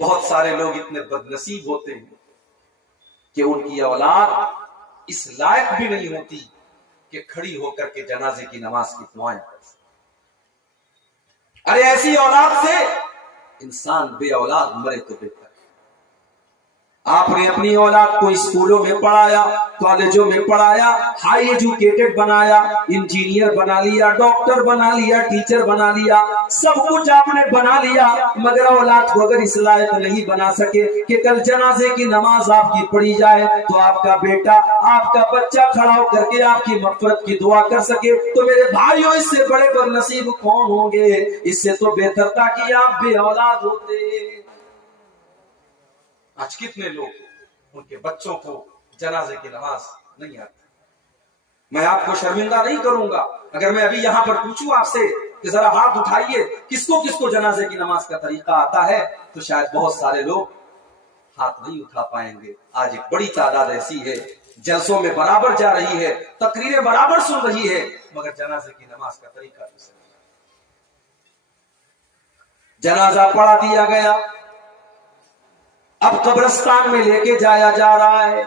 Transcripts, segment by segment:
بہت سارے لوگ اتنے بدنصیب ہوتے ہیں کہ ان کی اولاد اس لائق بھی نہیں ہوتی کہ کھڑی ہو کر کے جنازے کی نماز کی دعائیں کر سکے۔ ارے ایسی اولاد سے انسان بے اولاد مرے تو بہتر۔ آپ نے اپنی اولاد کو اسکولوں میں پڑھایا، کالجوں میں پڑھایا، ہائی ایجوکیٹڈ بنایا، انجینئر بنا لیا، ڈاکٹر بنا لیا، ٹیچر بنا لیا، سب کچھ آپ نے بنا لیا، مگر اولاد کو اگر اس لائق نہیں بنا سکے کہ کل جنازے کی نماز آپ کی پڑھی جائے تو آپ کا بیٹا، آپ کا بچہ کھڑا ہو کر کے آپ کی مغفرت کی دعا کر سکے، تو میرے بھائیوں اس سے بڑے بدنصیب کون ہوں گے؟ اس سے تو بہتر تھا کہ آپ بے اولاد ہوتے۔ آج کتنے لوگ ان کے بچوں کو جنازے کی نماز نہیں آتی۔ میں آپ کو شرمندہ نہیں کروں گا اگر میں ابھی یہاں پر پوچھوں آپ سے کہ ذرا ہاتھ اٹھائیے کس کو جنازے کی نماز کا طریقہ آتا ہے، تو شاید بہت سارے لوگ ہاتھ نہیں اٹھا پائیں گے۔ آج ایک بڑی تعداد ایسی ہے جلسوں میں برابر جا رہی ہے، تقریریں برابر سن رہی ہے، مگر جنازے کی نماز کا طریقہ نہیں۔ جنازہ پڑھا دیا گیا، اب قبرستان میں لے کے جایا جا رہا ہے،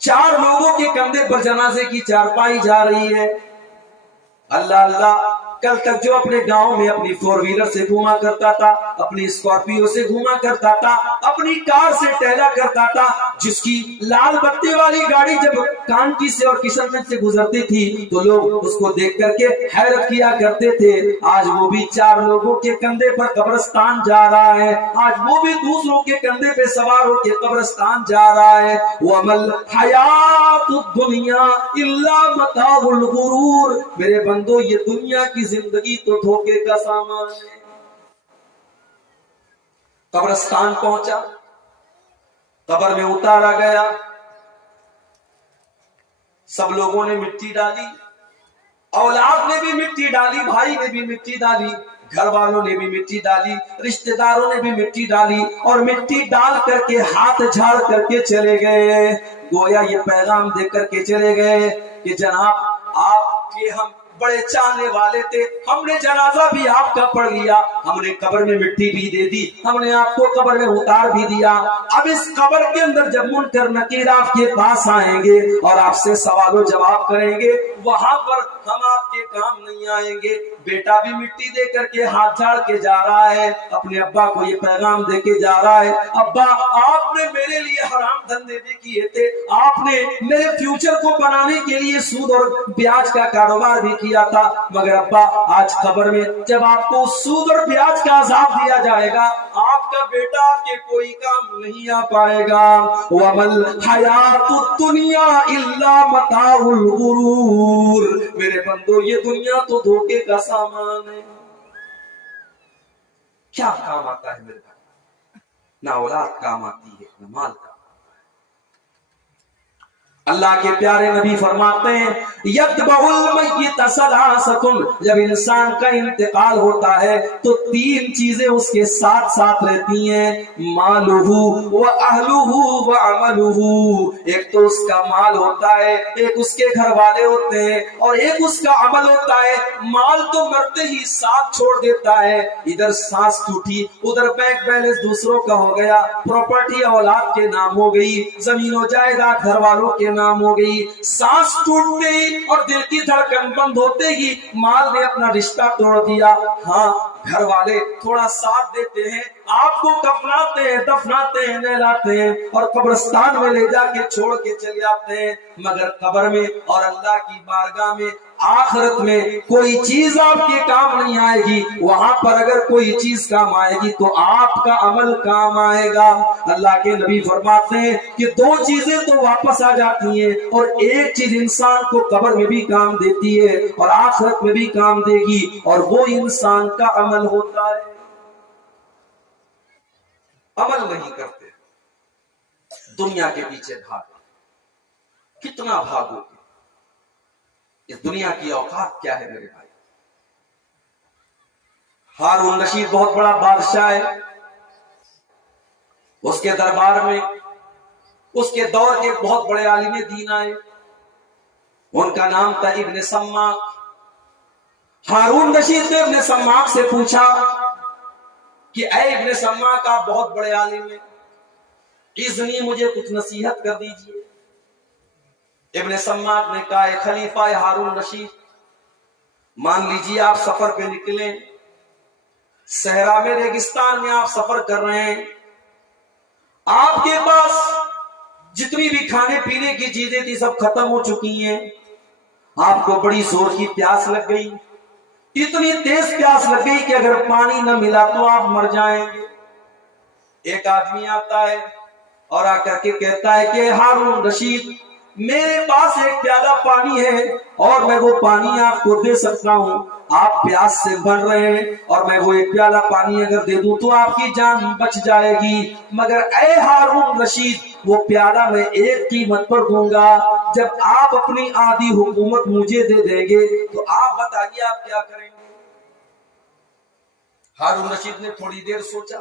4 لوگوں کے کندھے پر جنازے کی چارپائی جا رہی ہے۔ اللہ اللہ، کل تک جو اپنے گاؤں میں اپنی 4 ویلر سے گھوما کرتا تھا، اپنی اسکارپیو سے گھوما کرتا تھا، اپنی کار سے ٹہلا کرتا تھا، جس کی لال بتی والی گاڑی جب کانکی سے اور کشن گنج سے گزرتی تھی تو لوگ اس کو دیکھ کر کے حیرت کیا کرتے تھے، آج وہ بھی 4 لوگوں کے کندھے پر قبرستان جا رہا ہے، آج وہ بھی دوسروں کے کندھے پہ سوار ہو کے قبرستان جا رہا ہے۔ وَمَا الْحَيَاةُ الدُّنْيَا إِلَّا مَتَاعُ الْغُرُورِ، میرے بندو یہ دنیا کی زندگی تو دھوکے کا سامان ہے۔ قبرستان پہنچا، قبر میں اتارا گیا، سب لوگوں نے مٹی ڈالی، اولاد نے بھی مٹی ڈالی، بھائی نے بھی مٹی ڈالی، گھر والوں نے بھی مٹی ڈالی، رشتہ داروں نے بھی مٹی ڈالی، اور مٹی ڈال کر کے ہاتھ جھاڑ کر کے چلے گئے، گویا یہ پیغام دے کر کے چلے گئے کہ جناب آپ کے ہم بڑے چاہنے والے تھے، ہم نے جنازہ بھی آپ کا پڑھ لیا، ہم نے قبر میں مٹی بھی دے دی، ہم نے آپ کو قبر میں اتار بھی دیا، اب اس قبر کے اندر جب منکر نکیر آپ کے پاس آئیں گے اور آپ سے سوال و جواب کریں گے، وہاں پر ہم آپ کے کام نہیں آئیں گے۔ بیٹا بھی مٹی دے کر کے ہاتھ جھاڑ کے جا رہا ہے، اپنے ابا کو یہ پیغام دے کے جا رہا ہے، ابا آپ نے میرے لیے حرام دھندے بھی کیے تھے، آپ نے میرے فیوچر کو بنانے کے لیے سود اور بیاج کا کاروبار بھی کیا تھا، مگر ابا آج قبر میں جب آپ کو سود اور بیاج کا عذاب دیا جائے گا، آپ کا بیٹا آپ کے کوئی کام نہیں آ پائے گا۔ وَمَا الْحَيَاةُ الدُّنْيَا إِلَّا مَتَاعُ الْغُرُورِ، میرے بندو یہ دنیا تو دھوکے کا سامان ہے۔ کیا کام آتا ہے میرے بھائی؟ نہ اولاد کام آتی ہے، نہ مال کام۔ اللہ کے پیارے نبی فرماتے ہیں یتبع المیت ثلاثۃ، جب انسان کا انتقال ہوتا ہے تو 3 چیزیں اس کے ساتھ ساتھ رہتی ہیں، مالہ واہلہ وعملہ، ایک تو اس کا مال ہوتا ہے، ایک اس کے گھر والے ہوتے ہیں، اور ایک اس کا عمل ہوتا ہے۔ مال تو مرتے ہی ساتھ چھوڑ دیتا ہے، ادھر سانس ٹوٹی ادھر بینک بیلنس دوسروں کا ہو گیا، پراپرٹی اولاد کے نام ہو گئی، زمین و جائیداد گھر والوں کے نام ہو گئی، سانس ٹوٹتے ہی اور دل کی دھڑکن بند ہوتے ہی مال نے اپنا رشتہ توڑ دیا۔ ہاں گھر والے تھوڑا ساتھ دیتے ہیں، آپ کو کفناتے ہیں، دفناتے ہیں، نہلاتے ہیں اور قبرستان میں لے جا کے چھوڑ کے چلے آتے ہیں، مگر قبر میں اور اللہ کی بارگاہ میں آخرت میں کوئی چیز آپ کے کام نہیں آئے گی۔ وہاں پر اگر کوئی چیز کام آئے گی تو آپ کا عمل کام آئے گا۔ اللہ کے نبی فرماتے ہیں کہ 2 چیزیں تو واپس آ جاتی ہیں اور ایک چیز انسان کو قبر میں بھی کام دیتی ہے اور آخرت میں بھی کام دے گی، اور وہ انسان کا عمل ہوتا ہے۔ عمل نہیں کرتے، دنیا کے پیچھے بھاگو، کتنا بھاگو گے؟ اس دنیا کی اوقات کیا ہے میرے بھائی؟ ہارون رشید بہت بڑا بادشاہ ہے، اس کے دربار میں اس کے دور کے بہت بڑے عالم دین آئے، ان کا نام تھا ابن سماک۔ ہارون رشید نے ابن سماک سے پوچھا کہ اے ابن سما کا بہت بڑے عالم ہے، اذنی مجھے کچھ نصیحت کر دیجئے۔ ابن سماک نے کہا اے خلیفہ ہارون رشید، مان لیجئے آپ سفر پہ نکلیں، صحرا میں ریگستان میں آپ سفر کر رہے ہیں، آپ کے پاس جتنی بھی کھانے پینے کی چیزیں تھی سب ختم ہو چکی ہیں، آپ کو بڑی زور کی پیاس لگ گئی، اتنی تیز پیاس لگ گئی کہ اگر پانی نہ ملا تو آپ مر جائیں گے۔ ایک آدمی آتا ہے اور آ کر کے کہتا ہے کہ ہارون رشید میرے پاس ایک پیالہ پانی ہے اور میں وہ پانی آپ کو دے سکتا ہوں، آپ پیاس سے مر رہے ہیں اور میں وہ ایک پیالہ پانی اگر دے دوں تو آپ کی جان بچ جائے گی، مگر اے ہارون رشید وہ پیالہ میں ایک قیمت پر دوں گا، جب آپ اپنی آدھی حکومت مجھے دے دیں گے تو آپ بتائیے آپ کیا کریں گے؟ ہارون رشید نے تھوڑی دیر سوچا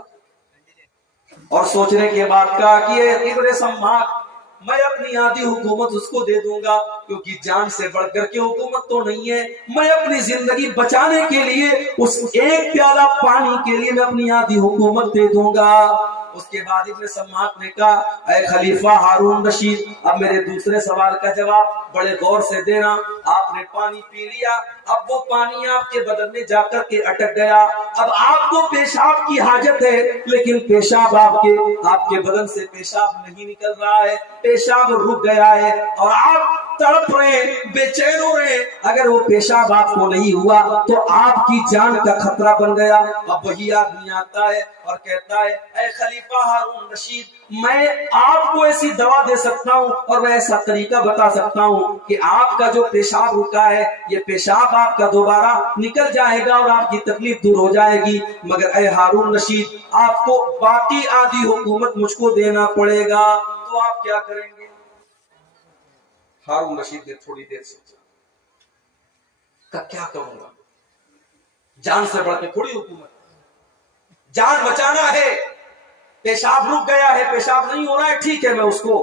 اور سوچنے کے بعد کہا کہ ابن سماک میں اپنی آدھی حکومت اس کو دے دوں گا، کیونکہ جان سے بڑھ کر کے حکومت تو نہیں ہے، میں اپنی زندگی بچانے کے لیے اس ایک پیالہ پانی کے لیے میں اپنی آدھی حکومت دے دوں گا۔ اس کے بعد ابن سماک نے کہا اے خلیفہ ہارون رشید اب میرے دوسرے سوال کا جواب بڑے غور سے دینا، آپ نے پانی پی لیا، اب وہ پانی آپ کے بدن میں جا کر کے اٹک گیا، اب آپ کو پیشاب کی حاجت ہے لیکن پیشاب آپ کے بدن سے پیشاب نہیں نکل رہا ہے، پیشاب رک گیا ہے اور آپ تڑپ رہے ہیں، بے چین ہو رہے ہیں، اگر وہ پیشاب آپ کو نہیں ہوا تو آپ کی جان کا خطرہ بن گیا۔ اب وہی آدمی آتا ہے اور کہتا ہے اے خلیفہ ہارون رشید میں آپ کو ایسی دوا دے سکتا ہوں اور میں ایسا طریقہ بتا سکتا ہوں کہ آپ کا جو پیشاب رکا ہے یہ پیشاب آپ کا دوبارہ نکل جائے گا اور آپ کی تکلیف دور ہو جائے گی، مگر اے ہارون رشید آپ کو باقی آدھی حکومت مجھ کو دینا پڑے گا، تو آپ کیا کریں گے؟ ہارون رشید نے تھوڑی دیر سوچا کہ کیا کروں گا، جان سے بڑھ کے تھوڑی حکومت، جان بچانا ہے، پیشاب رک گیا ہے، پیشاب نہیں ہو رہا ہے، ٹھیک ہے میں اس کو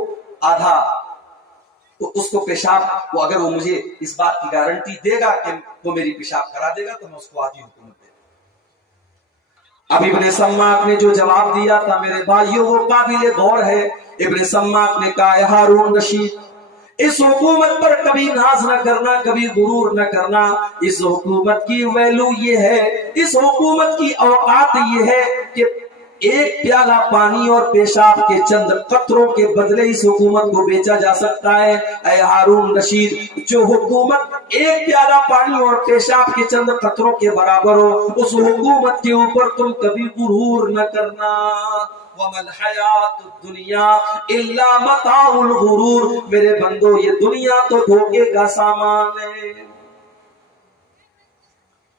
آدھا، تو اس کو پیشاب وہ اگر وہ مجھے اس بات کی گارنٹی دے گا کہ وہ میری پیشاب کرا دے گا تو میں اس کو آدھی حکومت دے گا۔ اب ابن سماک نے جو جواب دیا تھا میرے بھائیوں وہ قابل غور ہے۔ ابن سماک نے کہا اے ہارون رشید اس حکومت پر کبھی ناز نہ کرنا، کبھی غرور نہ کرنا، اس حکومت کی ویلو یہ ہے، اس حکومت کی اوقات یہ ہے کہ ایک پیالہ پانی اور پیشاب کے چند قطروں کے بدلے اس حکومت کو بیچا جا سکتا ہے۔ اے ہارون رشید جو حکومت ایک پیالہ پانی اور پیشاب کے چند قطروں کے برابر ہو اس حکومت کے اوپر تم کبھی غرور نہ کرنا۔ وَمَا الْحَيَاةُ الدُّنْيَا إِلَّا مَتَاعُ الْغُرُورِ، میرے بندو یہ دنیا تو دھوکے کا سامان ہے۔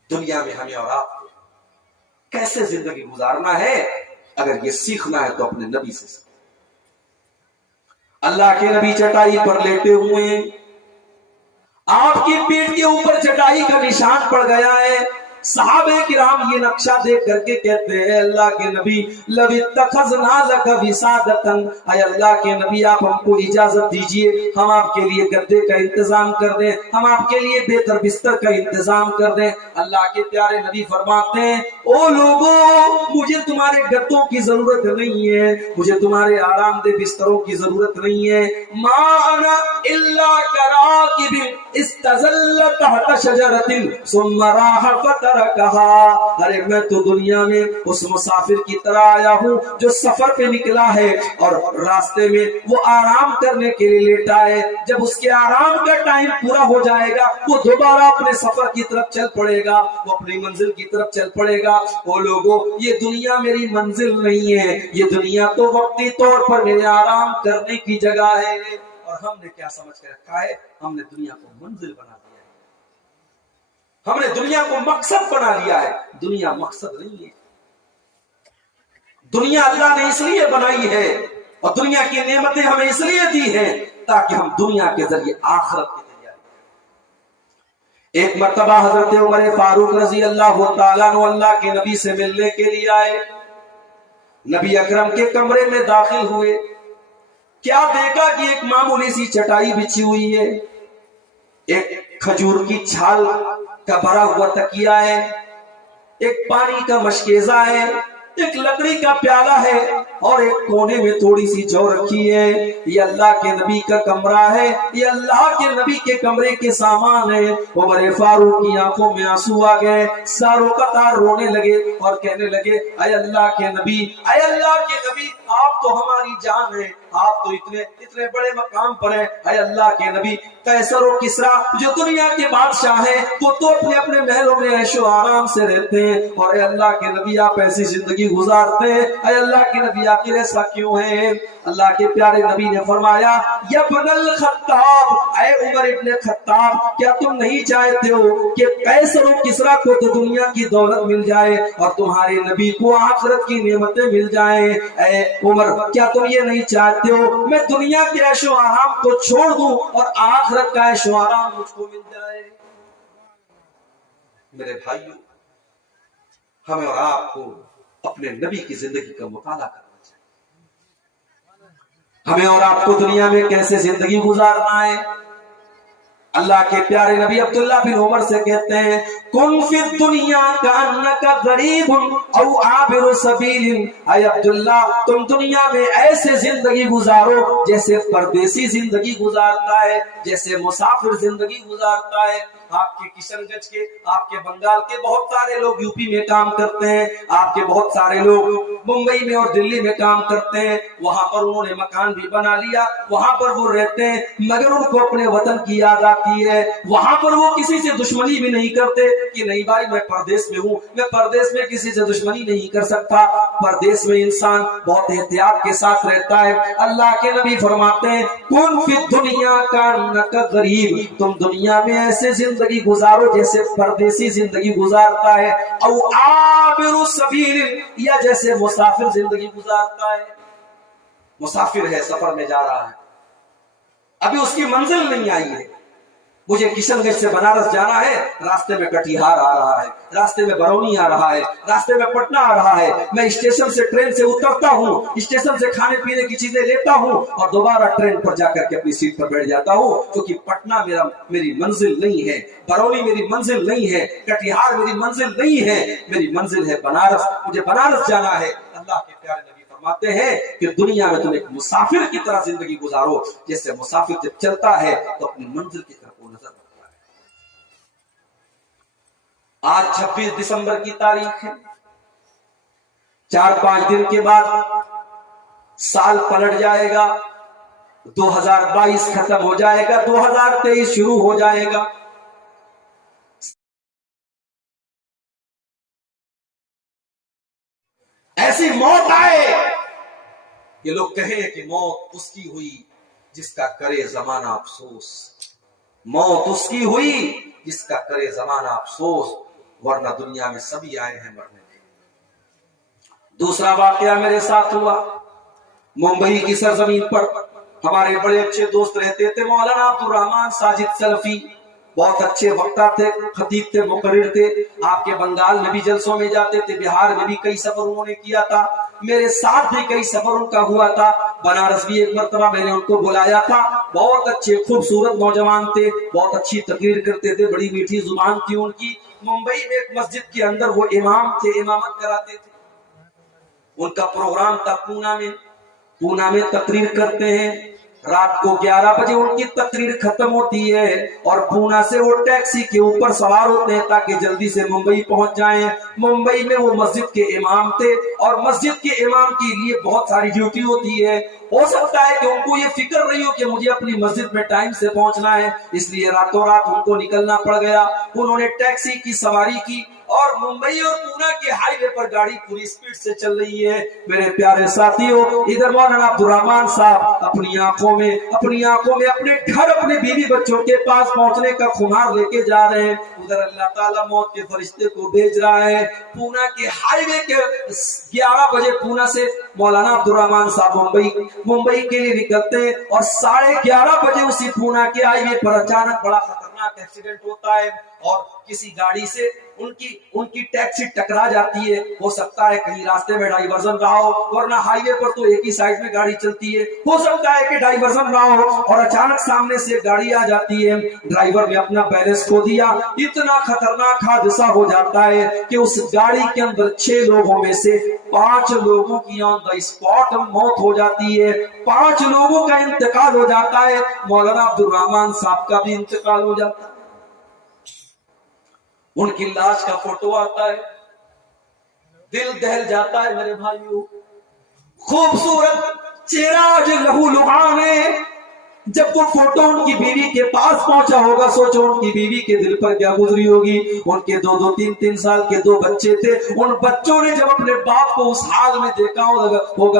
دنیا میں ہمیں اور آپ کو کیسے زندگی گزارنا ہے اگر یہ سیکھنا ہے تو اپنے نبی سے سیکھنا۔ اللہ کے نبی چٹائی پر لیٹے ہوئے ہیں، آپ کی پیٹھ کے اوپر چٹائی کا نشان پڑ گیا ہے، صحابہ کرام یہ نقشہ دیکھ کر کے کہتے ہیں اللہ کے نبی لَوِ اتَّخَذْنَا لَكَ وِسَادَةً، اے اللہ کے نبی آپ ہم کو اجازت دیجئے ہم آپ کے لیے گدے کا انتظام کر دیں، ہم آپ کے لیے بہتر بستر کا انتظام کر دیں۔ اللہ کے پیارے نبی فرماتے ہیں او لوگوں مجھے تمہارے گدوں کی ضرورت نہیں ہے، مجھے تمہارے آرام دہ بستروں کی ضرورت نہیں ہے، ما انا الا کراکب استظل تحت شجرۃ ثم راح فترکها، ارے میں تو دنیا میں اس مسافر کی طرح آیا ہوں جو سفر پہ نکلا ہے اور راستے میں وہ آرام کرنے کے لیے لیٹا ہے، جب اس کے آرام کا ٹائم پورا ہو جائے گا وہ دوبارہ اپنے سفر کی طرف چل پڑے گا، وہ اپنی منزل کی طرف چل پڑے گا۔ وہ لوگوں یہ دنیا میری منزل نہیں ہے، یہ دنیا تو وقتی طور پر میرے آرام کرنے کی جگہ ہے، اور ہم نے کیا سمجھ کے رکھا ہے؟ ہم نے دنیا کو منزل بنا دیا ہے، ہم نے دنیا کو مقصد بنا لیا ہے۔ دنیا مقصد نہیں ہے، دنیا اللہ نے اس لیے بنائی ہے اور دنیا کی نعمتیں ہمیں اس لیے دی ہیں تاکہ ہم دنیا کے ذریعے آخرت کی تیاری کریں۔ ایک مرتبہ حضرت عمر فاروق رضی اللہ تعالیٰ عنہ اللہ کے نبی سے ملنے کے لیے آئے، نبی اکرم کے کمرے میں داخل ہوئے، کیا دیکھا کہ ایک معمولی سی چٹائی بچھی ہوئی ہے، ایک کھجور کی چھال کا بھرا ہوا تکیہ ہے، ایک پانی کا مشکیزہ ہے، ایک لکڑی کا پیالہ ہے اور ایک کونے میں تھوڑی سی جو رکھی ہے. یہ اللہ کے نبی کا کمرہ ہے, یہ اللہ کے نبی کے کمرے کے سامان ہے. عمر فاروق کی آنکھوں میں آنسو آ گئے, ساروں قطار رونے لگے اور کہنے لگے اے اللہ کے نبی, اے اللہ کے نبی, آپ تو ہماری جان ہے, آپ تو اتنے بڑے مقام پر ہیں. اے اللہ کے نبی, قیصر و کسریٰ جو دنیا کے بادشاہ ہیں وہ تو اپنے اپنے محلوں میں عیش و آرام سے رہتے ہیں, اور اے اللہ کے نبی آپ ایسی زندگی گزارتے ہیں. اے اللہ کے نبی آخر ایسا کیوں ہے؟ اللہ کے پیارے نبی نے فرمایا یا ابن الخطاب, اے عمر ابن خطاب, کیا تم نہیں چاہتے ہو کہ قیصر و کسریٰ کو تو دنیا کی دولت مل جائے اور تمہارے نبی کو آخرت کی نعمتیں مل جائیں؟ اے عمر, کیا تم یہ نہیں چاہتے ہو میں دنیا کے عیش و آرام کو چھوڑ دوں اور آخرت کا عیش و آرام مجھ کو مل جائے؟ میرے بھائیوں, ہمیں اور آپ کو اپنے نبی کی زندگی کا مطالعہ کرنا چاہیے. ہمیں اور آپ کو دنیا میں کیسے زندگی گزارنا ہے. اللہ کے پیارے نبی عبداللہ بن عمر سے کہتے ہیں کن فی الدنیا کانک غریب او عابر سبیل. اے عبداللہ, تم دنیا میں ایسے زندگی گزارو جیسے پردیسی زندگی گزارتا ہے, جیسے مسافر زندگی گزارتا ہے. آپ کے کشن گنج کے, آپ کے بنگال کے بہت سارے لوگ یو پی میں کام کرتے ہیں, آپ کے بہت سارے لوگ ممبئی میں اور دلی میں کام کرتے ہیں. وہاں پر انہوں نے مکان بھی بنا لیا, وہاں پر وہ رہتے ہیں, مگر ان کو اپنے وطن کی یاد آتی ہے. وہاں پر وہ کسی سے دشمنی بھی نہیں کرتے کہ نہیں بھائی میں پردیس میں ہوں, میں پردیس میں کسی سے دشمنی نہیں کر سکتا. پردیس میں انسان بہت احتیاط کے ساتھ رہتا ہے. اللہ کے نبی فرماتے ہیں کن فی الدنیا کانک غریب, تم دنیا میں ایسے زندگی گزارو جیسے پردیسی زندگی گزارتا ہے, او عابر سبیل, یا جیسے مسافر زندگی گزارتا ہے. مسافر ہے, سفر میں جا رہا ہے, ابھی اس کی منزل نہیں آئی ہے. مجھے کشن گنج سے بنارس جانا ہے, راستے میں کٹیہار آ رہا ہے, راستے میں برونی آ رہا ہے, راستے میں پٹنہ آ رہا ہے. میں اسٹیشن سے ٹرین سے اترتا ہوں, اسٹیشن سے کھانے پینے کی چیزیں لیتا ہوں اور دوبارہ ٹرین پر جا کر کے اپنی سیٹ پر بیٹھ جاتا ہوں, کیونکہ پٹنہ میری منزل نہیں ہے, برونی میری منزل نہیں ہے, کٹیہار میری منزل نہیں ہے, میری منزل ہے بنارس, مجھے بنارس جانا ہے. اللہ کے پیارے نبی فرماتے ہیں کہ دنیا میں تم ایک مسافر کی طرح زندگی گزارو, جیسے مسافر جب چلتا ہے تو اپنی منزل کی طرف وہ نظر رکھتا ہے. آج 26 دسمبر کی تاریخ ہے, 4-5 دن کے بعد سال پلٹ جائے گا, 2022 ختم ہو جائے گا, 2023 شروع ہو جائے گا. ایسی موت آئے کہ لوگ کہیں کہ موت اس کی ہوئی جس کا کرے زمانہ افسوس, موت اس کی ہوئی جس کا کرے زمانہ افسوس, ورنہ دنیا میں سبھی آئے ہیں مرنے کے. دوسرا واقعہ میرے ساتھ ہوا ممبئی کی سرزمین پر. ہمارے بڑے اچھے دوست رہتے تھے مولانا عبدالرحمان ساجد سلفی, بہت اچھے وقتہ تھے, خطیب تھے, مقرر تھے. آپ کے بنگال میں بھی جلسوں میں جاتے تھے, بہار میں بھی کئی سفر انہوں نے کیا تھا, میرے ساتھ بھی کئی سفر ان کا ہوا تھا. بنارس بھی ایک مرتبہ میں نے ان کو بلایا تھا. بہت اچھے خوبصورت نوجوان تھے, بہت اچھی تقریر کرتے تھے, بڑی میٹھی زبان تھی ان کی. ممبئی میں ایک مسجد کے اندر وہ امام تھے, امامت کراتے تھے. ان کا پروگرام تھا پونا میں تقریر کرتے ہیں. رات کو 11 بجے ان کی تقریر ختم ہوتی ہے اور پونا سے وہ ٹیکسی کے اوپر سوار ہوتے ہیں تاکہ جلدی سے ممبئی پہنچ جائیں. ممبئی میں وہ مسجد کے امام تھے اور مسجد کے امام کے لیے بہت ساری ڈیوٹی ہوتی ہے. ہو سکتا ہے کہ ان کو یہ فکر نہیں ہو کہ مجھے اپنی مسجد میں ٹائم سے پہنچنا ہے, اس لیے راتوں رات ان کو نکلنا پڑ گیا. انہوں نے ٹیکسی کی سواری کی اور ممبئی اور پونا کے ہائی وے پر گاڑی پوری سپیڈ سے چل رہی ہے. میرے پیارے ساتھیوں, ادھر مولانا عبدالرحمان صاحب اپنی آنکھوں میں اپنے گھر, اپنے بیوی بچوں کے پاس پہنچنے کا خمار لے کے جا رہے ہیں. ادھر اللہ تعالیٰ موت کے فرشتے کو بھیج رہا ہے. پونا کے ہائی وے کے 11 بجے پونا سے مولانا عبدالرحمان صاحب ممبئی کے لیے نکلتے ہیں اور 11:30 بجے اسی پونا کے ہائی وے پر اچانک بڑا خطرناک ایکسیڈنٹ ہوتا ہے. اور کسی گاڑی سے ان کی ٹیکسی ٹکرا جاتی ہے، ہو سکتا ہے کہیں راستے میں ڈائیورژن رہا ہو، ورنہ ہائی وے پر تو ایک ہی سائڈ میں گاڑی چلتی ہے، ہو سکتا ہے کہ ڈائیورژن رہا ہو اور اچانک سامنے سے گاڑی آ جاتی ہے، ڈرائیور نے اپنا بیلنس کھو دیا، اتنا خطرناک حادثہ ہو جاتا ہے کہ اس گاڑی کے اندر 6 لوگوں میں سے 5 لوگوں کی آن دا اسپاٹ موت ہو جاتی ہے، 5 لوگوں کا انتقال ہو جاتا ہے، مولانا عبد الرحمان صاحب کا بھی انتقال ہو جاتا ہے۔ ان کی لاش کا فوٹو آتا ہے، دل دہل جاتا ہے میرے بھائیوں، خوبصورت چہرہ جو لہو لعان ہے، جب وہ فوٹو ان کی بیوی کے پاس پہنچا ہوگا، سوچو ان کی بیوی کے دل پر کیا گزری ہوگی، ان کے 2 3 سال کے 2 بچے تھے، ان بچوں نے جب اپنے باپ کو اس حال میں دیکھا ہوگا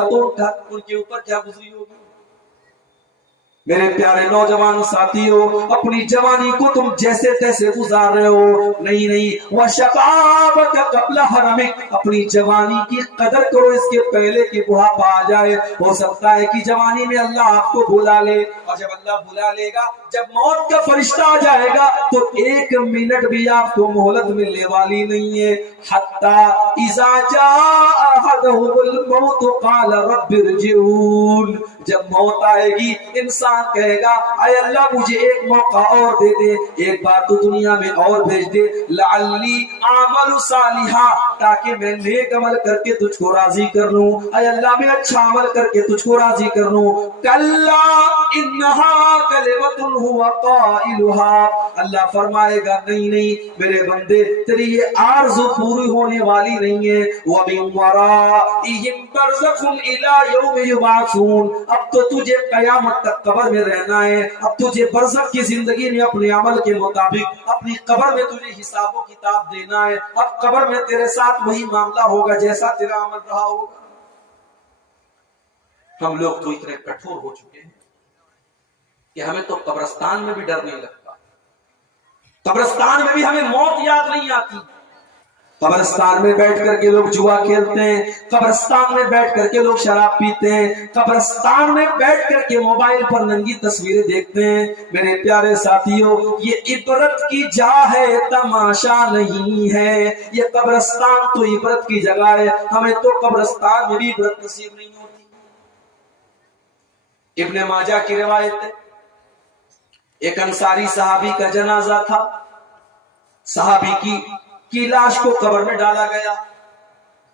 تو ان کے اوپر کیا گزری ہوگی۔ میرے پیارے نوجوان ساتھیوں، اپنی جوانی کو تم جیسے تیسے گزار رہے ہو، نہیں وَشَبَابَكَ قَبْلَ حَرَمِكَ، اپنی جوانی کی قدر کرو اس کے پہلے کہ بڑھاپا آ جائے۔ ہو سکتا ہے کہ جوانی میں اللہ آپ کو بلا لے، اور جب اللہ بلا لے گا، جب موت کا فرشتہ آ جائے گا تو 1 منٹ بھی آپ کو مہلت ملنے والی نہیں ہے۔ حَتَّى إِذَا جَاءَ أَحَدَهُمُ الْمَوْتُ قَالَ رَبِّ ارْجِعُونِ، جب موت آئے گی انسان کہے گا اے اللہ مجھے ایک موقع اور دے دے، ایک بار تو دنیا میں اور بھیج دے، لعلی اعمل صالحا، تاکہ میں نیک عمل کر کے تجھ کو راضی کر لوں، اے اللہ میں اچھا عمل کر کے تجھ کو راضی کر لوں۔ کلا انہا کلمۃ هو قائلها، اللہ فرمائے گا نہیں میرے بندے، تیری یہ آرزو پوری ہونے والی نہیں ہے۔ وَمِن وَرَائِهِمْ بَرْزَخٌ إِلَى يَوْمِ يُبْعَثُونَ، اب تو تجھے قیامت تک قبر میں رہنا ہے، اب تجھے برزخ کی زندگی میں اپنے عمل کے مطابق اپنی قبر میں تجھے حساب و کتاب دینا ہے، اب قبر میں تیرے ساتھ وہی معاملہ ہوگا جیسا تیرا عمل رہا ہوگا۔ ہم لوگ تو اتنے کٹھور ہو چکے ہیں کہ ہمیں تو قبرستان میں بھی ڈر نہیں لگتا، قبرستان میں بھی ہمیں موت یاد نہیں آتی، قبرستان میں بیٹھ کر کے لوگ جوا کھیلتے ہیں، قبرستان میں بیٹھ کر کے لوگ شراب پیتے ہیں، قبرستان میں بیٹھ کر کے موبائل پر ننگی تصویریں دیکھتے ہیں۔ میرے پیارے ساتھیوں، یہ عبرت کی جا ہے، تماشا نہیں ہے، یہ قبرستان تو عبرت کی جگہ ہے، ہمیں تو قبرستان میں بھی عبرت نصیب نہیں ہوتی۔ ابن ماجہ کی روایت ہے، ایک انصاری صحابی کا جنازہ تھا، صحابی کی لاش کو قبر میں ڈالا گیا،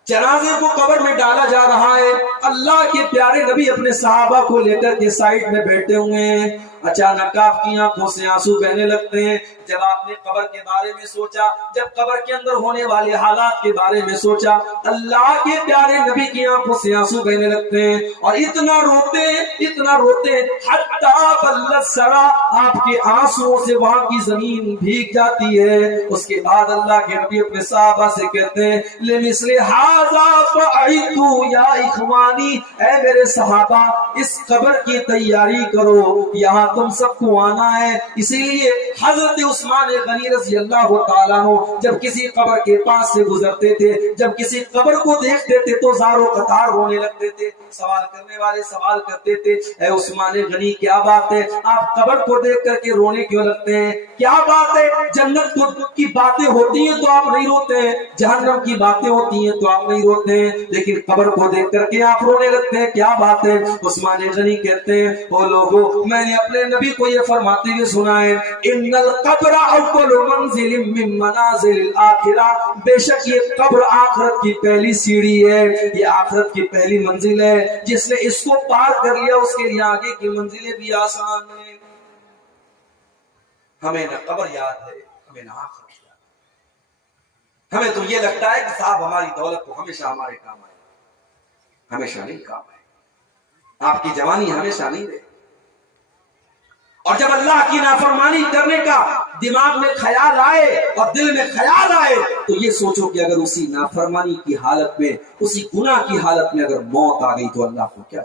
جنازے کو قبر میں ڈالا جا رہا ہے، اللہ کے پیارے نبی اپنے صحابہ کو لے کر کے سائڈ میں بیٹھے ہوئے ہیں، اچانک آپ کی آنکھوں سے آنسو بہنے لگتے ہیں۔ جب آپ نے قبر کے بارے میں سوچا، جب قبر کے اندر ہونے والے حالات کے بارے میں سوچا، اللہ کے پیارے نبی کی آنکھوں سے آنسو بہنے لگتے ہیں اور اتنا روتے حتی بلت سرا، آپ کے آنسو سے وہاں کی زمین بھیگ جاتی ہے۔ اس کے بعد اللہ کے نبی اپنے صحابہ سے کہتے ہیں لمثل ھذا فاعدوا یا اخوانی، اے میرے صحابہ اس قبر کی تیاری کرو، یہاں تم سب کو آنا ہے۔ اسی لیے حضرت عثمان غنی رضی اللہ تعالیٰ عنہ جب کسی قبر کے پاس سے گزرتے تھے، جب کسی قبر کو دیکھتے تھے تو زار و قطار رونے لگتے تھے۔ سوال کرنے والے سوال کرتے تھے اے عثمان غنی کیا بات ہے، آپ قبر کو دیکھ کر کے رونے کیوں لگتے ہیں؟ کیا بات ہے، جنت کی باتیں ہوتی ہیں تو آپ نہیں روتے ہیں، جہنم کی باتیں ہوتی ہیں تو آپ نہیں روتے ہیں، لیکن قبر کو دیکھ کر کے آپ رونے لگتے ہیں، کیا بات ہے؟ عثمان غنی کہتے ہیں او لوگوں، میں نے اپنے نبی کو یہ فرماتے ہوئے سنا ہے ان القبر اول منزل من منازل الاخرہ، بے شک یہ قبر آخرت کی پہلی سیڑھی ہے، یہ آخرت کی پہلی منزل ہے، جس نے اس کو پار کر لیا اس کے لیے آگے کی منزلیں بھی آسان ہیں۔ ہمیں نہ قبر یاد ہے، ہمیں نہ آخرت یاد ہے، ہمیں تو یہ لگتا ہے کہ صاحب ہماری دولت تو ہمیشہ ہمارے کام آئے، ہمیشہ نہیں کام آئے، آپ کی جوانی ہمیشہ نہیں رہے۔ اور جب اللہ کی نافرمانی کرنے کا دماغ میں خیال آئے اور دل میں خیال آئے تو یہ سوچو کہ اگر اسی نافرمانی کی حالت میں، اسی گناہ کی حالت میں اگر موت آ گئی تو اللہ کو کیا